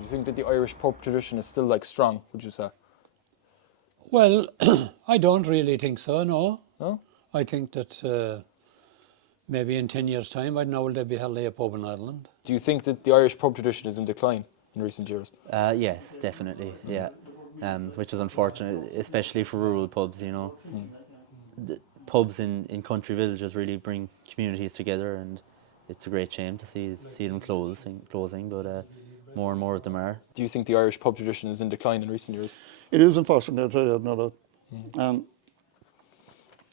Do you think that the Irish pub tradition is still like strong, would you say? Well, I don't really think so, no. No? I think that maybe in 10 years' time, I don't know, will there be held a pub in Ireland? Do you think that the Irish pub tradition is in decline in recent years? Yes, definitely, yeah. Which is unfortunate, especially for rural pubs, you know. The pubs in country villages really bring communities together, and it's a great shame to see them closing, but more and more of them are. Do you think the Irish pub tradition is in decline in recent years? It is unfortunate, I'd say, no doubt.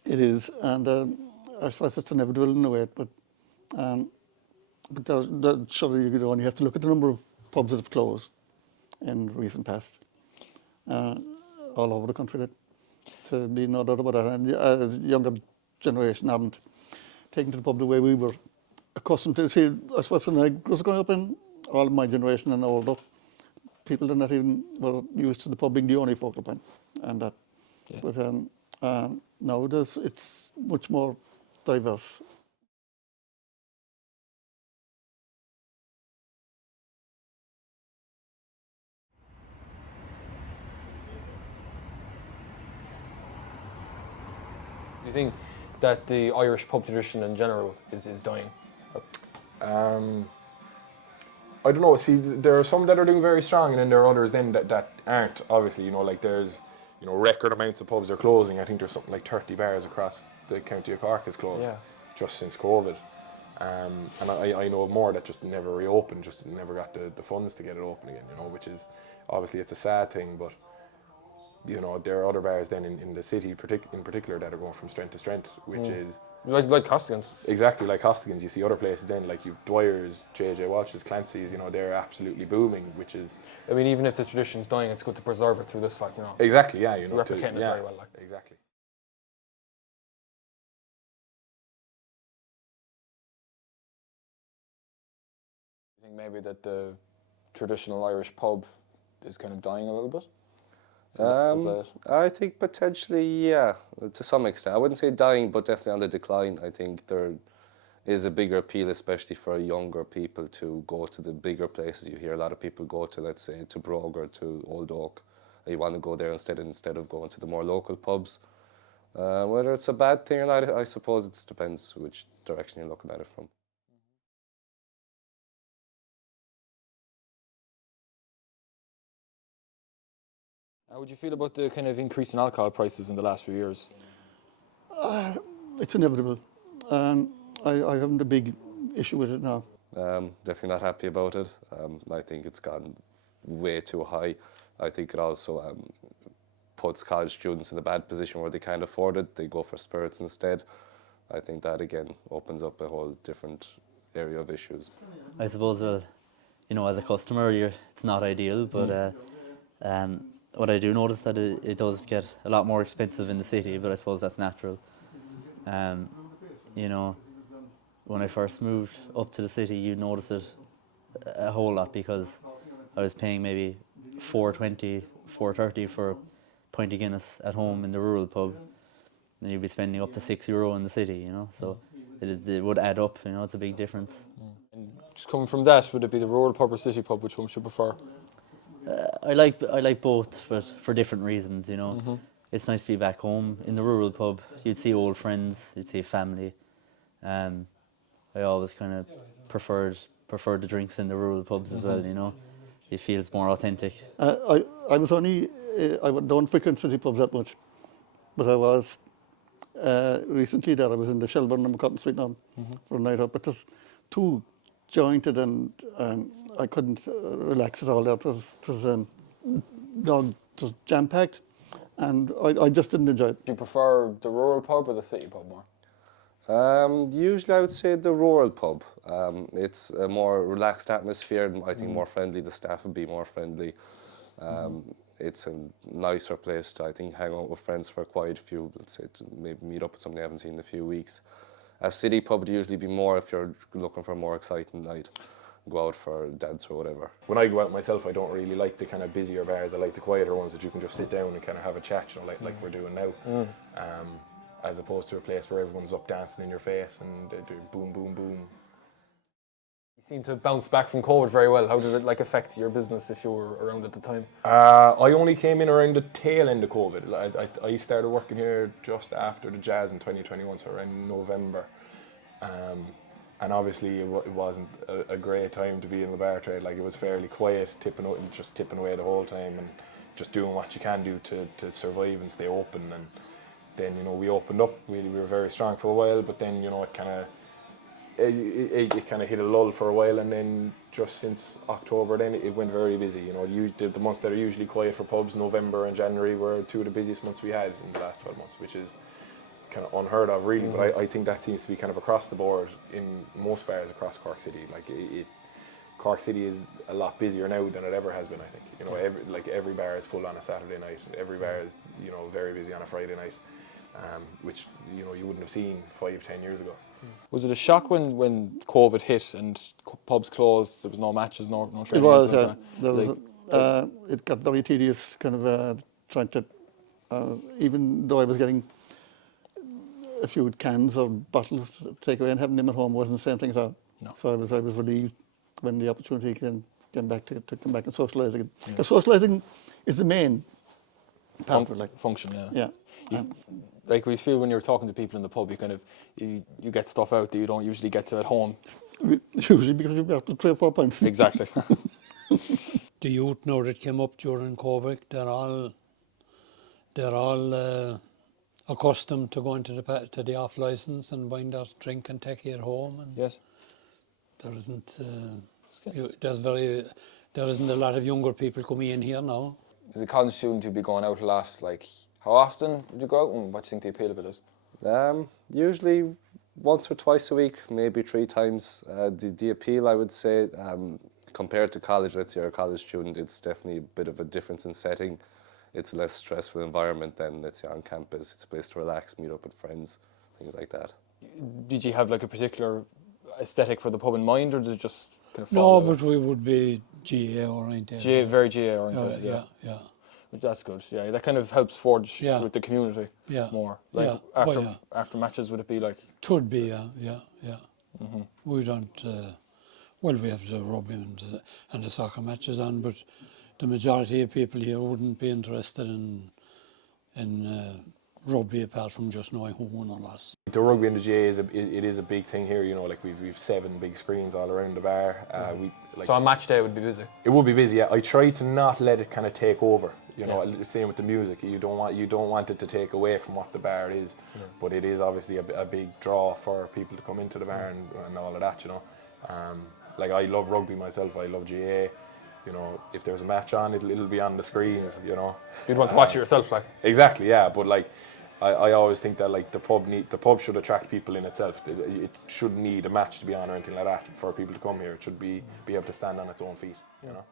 It is, and I suppose it's inevitable in a way, but surely you have to look at the number of pubs that have closed in recent past, all over the country. That to be no doubt about that, and the younger generation haven't taken to the pub the way we were accustomed to. See, I suppose when I was growing up, in all of my generation and older, people that not even were used to the pub being the only focal point, and that. Yeah. But nowadays it's much more diverse. Do you think that the Irish pub tradition in general is dying? I don't know. See, there are some that are doing very strong, and then there are others then that aren't. Obviously, you know, like there's, you know, record amounts of pubs are closing. I think there's something like 30 bars across the county of Cork has closed just since COVID. And I know of more that just never reopened, just never got the funds to get it open again. You know, which is obviously it's a sad thing, but you know there are other bars then in the city, in particular, that are going from strength to strength, which is. Like Costigan's. Exactly, like Costigan's. You see other places then, like you've Dwyer's, JJ Walsh's, Clancy's, you know, they're absolutely booming, which is... I mean, even if the tradition's dying, it's good to preserve it through this fact, you know. Exactly, yeah, you know. Replicating it very well, like. Exactly. You think maybe that the traditional Irish pub is kind of dying a little bit? I think potentially, yeah, to some extent. I wouldn't say dying, but definitely on the decline. I think there is a bigger appeal, especially for younger people, to go to the bigger places. You hear a lot of people go to, let's say, to Brogue or to Old Oak. You want to go there instead of going to the more local pubs. Whether it's a bad thing or not, I suppose it depends which direction you're looking at it from. How would you feel about the kind of increase in alcohol prices in the last few years? It's inevitable. I haven't a big issue with it now. Definitely not happy about it. I think it's gone way too high. I think it also puts college students in a bad position where they can't afford it. They go for spirits instead. I think that again opens up a whole different area of issues. I suppose, you know, as a customer, it's not ideal, but what I do notice that it does get a lot more expensive in the city, but I suppose that's natural. You know, when I first moved up to the city, you notice it a whole lot because I was paying maybe $4.20, $4.30 for a pint of Guinness at home in the rural pub, and you'd be spending up to €6 in the city, you know, so it would add up, you know, it's a big difference. And just coming from that, would it be the rural pub or city pub? Which one would you prefer? I like both, but for different reasons, you know. It's nice to be back home. In the rural pub, you'd see old friends, you'd see family. I always kind of preferred the drinks in the rural pubs as well, you know. It feels more authentic. I don't frequent city pubs that much, but I was recently there. I was in the Shelburne on Cotton Street now for a night out, but it's too jointed and I couldn't relax at all there. It was jam-packed, and I just didn't enjoy it. Do you prefer the rural pub or the city pub more? Usually I would say the rural pub. It's a more relaxed atmosphere, and I think more friendly. The staff would be more friendly. It's a nicer place to, I think, hang out with friends for quite a few, let's say, to maybe meet up with somebody I haven't seen in a few weeks. A city pub would usually be more if you're looking for a more exciting night. Go out for a dance or whatever. When I go out myself, I don't really like the kind of busier bars. I like the quieter ones that you can just sit down and kind of have a chat, you know, like we're doing now. As opposed to a place where everyone's up dancing in your face and they do boom, boom, boom. Seemed to bounce back from COVID very well. How did it like affect your business if you were around at the time? I only came in around the tail end of COVID. I started working here just after the Jazz in 2021, so around November. And obviously it wasn't a great time to be in the bar trade. Like, it was fairly quiet, just tipping away the whole time and just doing what you can do to survive and stay open. And then, you know, we opened up. We were very strong for a while, but then, you know, it kind of hit a lull for a while, and then just since October, then it went very busy. You know, the months that are usually quiet for pubs, November and January, were two of the busiest months we had in the last 12 months, which is kind of unheard of, really. But I think that seems to be kind of across the board in most bars across Cork City. Like, Cork City is a lot busier now than it ever has been, I think. You know, every bar is full on a Saturday night. Every bar is, you know, very busy on a Friday night, which, you know, you wouldn't have seen 5-10 years ago. Was it a shock when COVID hit and pubs closed? There was no matches, no It training. was, anything like there that? was, Like, it got very tedious, kind of trying to, even though I was getting a few cans or bottles to take away and having them at home wasn't the same thing at all. No. So I was relieved when the opportunity came back to come back and socialise again. Because socialising is the main part of it, like. function, yeah. Yeah. Like, we feel when you're talking to people in the pub, you get stuff out that you don't usually get to at home. Usually because you've got 3 or 4 pints. Exactly. The youth now that came up during COVID, they're all accustomed to going to the off licence and buying their drink and taking it home. And Yes. there isn't there isn't a lot of younger people coming in here now. As a college student, you'd be going out a lot. Like, how often would you go out, and what do you think the appeal of it is? Usually once or twice a week, maybe 3 times. The appeal, I would say, compared to college, let's say you're a college student, it's definitely a bit of a difference in setting. It's a less stressful environment than, let's say, on campus. It's a place to relax, meet up with friends, things like that. Did you have like a particular aesthetic for the pub in mind, or did it just kind of No, fall? but we would be GA oriented. Very GA oriented, yeah. But that's good. Yeah, that kind of helps forge Yeah. with the community Yeah. more. Like, Yeah. after Well, yeah. after matches, would it be like? Could be, yeah. We don't, we have the rugby and the soccer matches on, but the majority of people here wouldn't be interested in rugby apart from just knowing who won or lost. The rugby and the GA is a big thing here. You know, like we've 7 big screens all around the bar. So on match day, it would be busy. It would be busy. Yeah. I try to not let it kind of take over. You know, same with the music. You don't want it to take away from what the bar is, but it is obviously a big draw for people to come into the bar and all of that. You know, like, I love rugby myself. I love GA. You know, if there's a match on, it'll be on the screens. You know, You'd want to watch it yourself, like. exactly. Yeah, but like, I always think that, like, the pub should attract people in itself. It shouldn't need a match to be on or anything like that for people to come here. It should be able to stand on its own feet. You know.